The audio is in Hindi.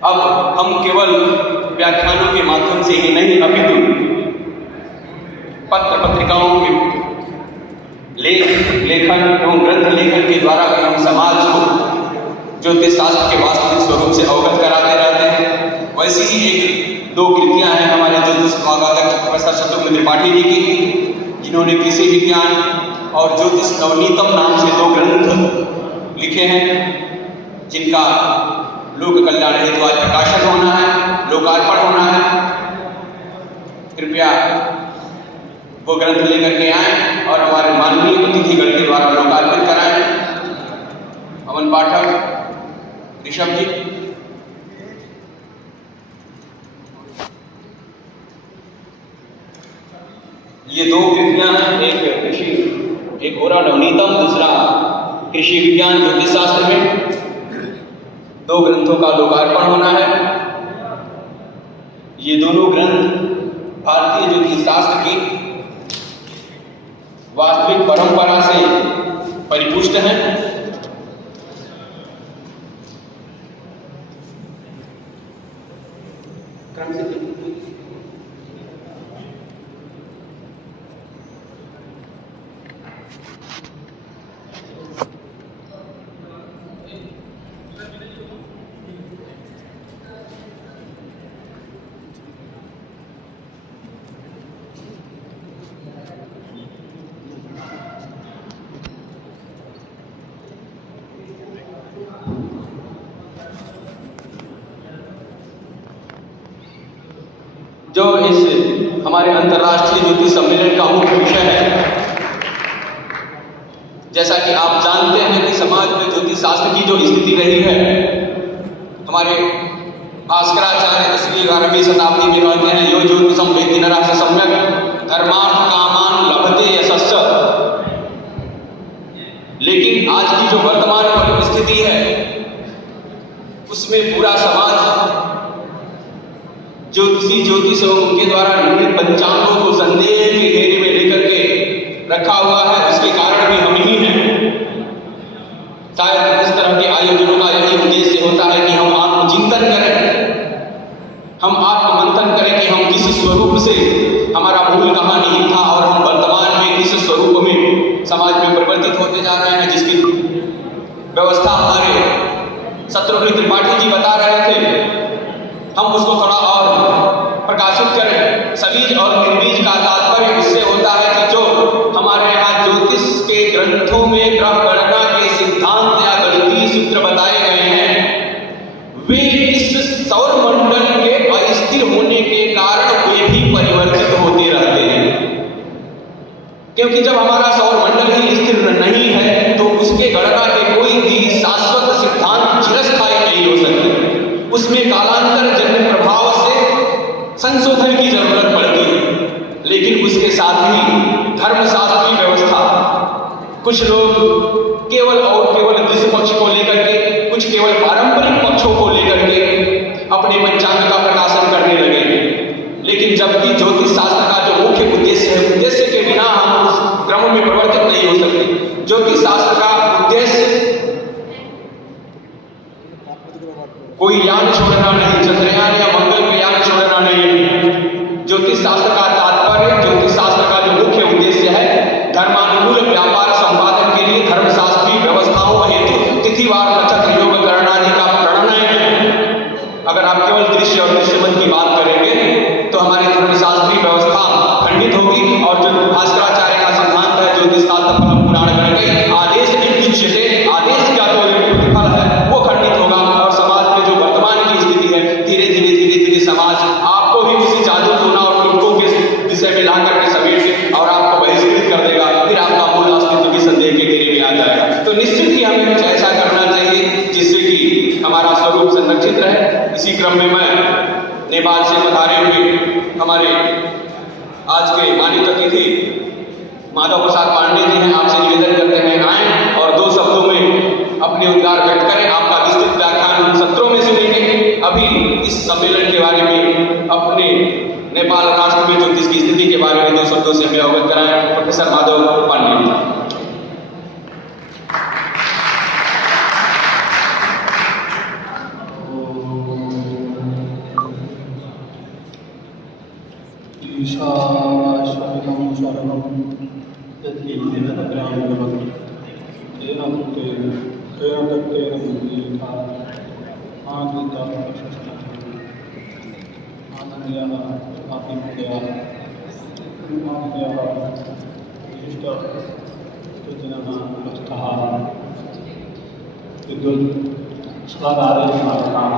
अब हम केवल व्याख्यानों के माध्यम से ही नहीं, अपितु पत्र पत्रिकाओं के लेखन एवं ग्रंथ लेखन के द्वारा भी हम समाज को ज्योतिष शास्त्र के वास्तविक स्वरूप से अवगत कराते रहते हैं। वैसी ही एक दो कृतियां हैं हमारे ज्योतिष विभागाध्यक्ष प्रोफेसर शत्रुघ्न त्रिपाठी जी की, जिन्होंने कृषि विज्ञान और ज्योतिष नवनीतम नाम से दो ग्रंथ लिखे हैं, जिनका लोक कल्याण हेतु आज प्रकाशन होना है, लोकार्पण होना है। कृपया वो ग्रंथ लेकर के आए और हमारे माननीय अतिथिगण के द्वारा लोकार्पित कराएं। अमन पाठक, ऋषभ जी। ये दो कृतियां हैं, एक ओरा नवनीतम, दूसरा कृषि विज्ञान ज्योतिष शास्त्र में। दो ग्रंथों का लोकार्पण होना है। ये दोनों ग्रंथ भारतीय ज्योतिष शास्त्र की वास्तविक परंपरा से परिपुष्ट हैं। जो इस हमारे अंतर्राष्ट्रीय ज्योतिष सम्मेलन का मुख्य विषय है, जैसा कि आप जानते हैं कि समाज में ज्योतिष शास्त्र की जो स्थिति रही है, हमारे भास्कराचार्य इसलिए 11वीं शताब्दी में कहते हैं, यो ज्योतिषम वेत्ति नरः सम्यक धर्मार्थ कामान लभते यशश्च। लेकिन आज की जो वर्तमान परिस्थिति है, उसमें पूरा समाज ज्योतिष एवं उनके द्वारा निर्मित पंचांगों को संदेह के घेरे में लेकर के रखा हुआ है। उसके कारण भी हम ही हैं। शायद इस तरह के आयोजनों का यही उद्देश्य होता है कि हम आत्मचिंतन करें, हम आत्ममंथन करें कि हम किस स्वरूप से, हमारा मूल कहाँ निहित था और हम वर्तमान में किस स्वरूप में समाज में परिवर्तित होते जा रहे हैं, जिसकी व्यवस्था हमारे शत्रुघ्न त्रिपाठी जी बता रहे थे। हम उसको थोड़ा और प्रकाशित करें। सबीज और निर्बीज का तात्पर्य इससे होता है कि जो हमारे यहाँ ज्योतिष के ग्रंथों में ग्रह गणना के सिद्धांत या गणितीय सूत्र बताए गए हैं, वे इस सौर मंडल के अस्थिर होने के कारण वे भी परिवर्तित होते रहते हैं। क्योंकि जब हमारा सौर मंडल ही स्थिर नहीं है तो उसके गणना के कोई भी शाश्वत सिद्धांत चिरस्थायी नहीं हो सकते। उसमें कालांतर जन्य प्रभाव से संशोधन की जरूरत पड़ती है। लेकिन उसके साथ ही धर्मशास्त्रीय व्यवस्था, कुछ लोग केवल और केवल दृश्य पक्ष को लेकर के, कुछ केवल पारंपरिक पक्षों को लेकर के अपने पंचांग का प्रकाशन करने लगे। लेकिन जबकि ज्योतिष शास्त्र का जो मुख्य उद्देश्य है, उद्देश्य के बिना हम उस क्रम में परिवर्तित नहीं हो सकते। ज्योतिष शास्त्र का उद्देश्य कोई यान छोड़ना नहीं, चंद्रयान या मंगल में यान छोड़ना नहीं। ज्योतिष शास्त्र का तात्पर्य, ज्योतिष शास्त्र का जो मुख्य उद्देश्य है, धर्मानुकूल व्यापार संपादन के लिए धर्मशास्त्रीय व्यवस्थाओं हेतु तिथिवार नक्षत्र योग गणनादि का प्रणयन है। अगर आप केवल दृश्य और दृश्यमत की बात करेंगे तो हमारी धर्मशास्त्रीय व्यवस्था खंडित होगी और जो भास्कराचार्य का सिद्धांत है, ज्योतिष शास्त्र फल पुराण करके आदेश इत्युच्यते, आदेश का जो प्रतिफल है वो खंडित होगा। और समाज में जो वर्तमान की स्थिति है, धीरे धीरे समाज आपको भी किसी जादू टोना और टोटकों के विषय में ला करके समेट के और आपको बहिष्कृत कर देगा। फिर आपका मूल अस्तित्व की संदेह के घेरे में आ जाएगा। तो निश्चित ही हमें कुछ ऐसा करना चाहिए जिससे कि हमारा स्वरूप संरक्षित रहे। इसी क्रम में मैं नेपाल से पधारे हुए हमारे आज के मानित अतिथि माधव प्रसाद पांडे जी हैं, आपसे निवेदन करते हैं आए और दो शब्दों में अपने उद्गार व्यक्त करें। आपका विस्तृत व्याख्यान उन सत्रों में सुनेंगे। अभी इस सम्मेलन के बारे में, अपने नेपाल राष्ट्र में ज्योतिष की स्थिति के बारे में दो शब्दों से हमें अवगत कराएं प्रोफेसर माधव पांडे जी। ईशावास्यमिदं सर्वं यद्विद्यते तेन भूतेन तेन दत्तेन बुद्धिता आदिता आनन्दयः आत्मभूतयः मानवयः विशिष्टजनः अवस्थः विद्युत् स्वदादेशमात्राः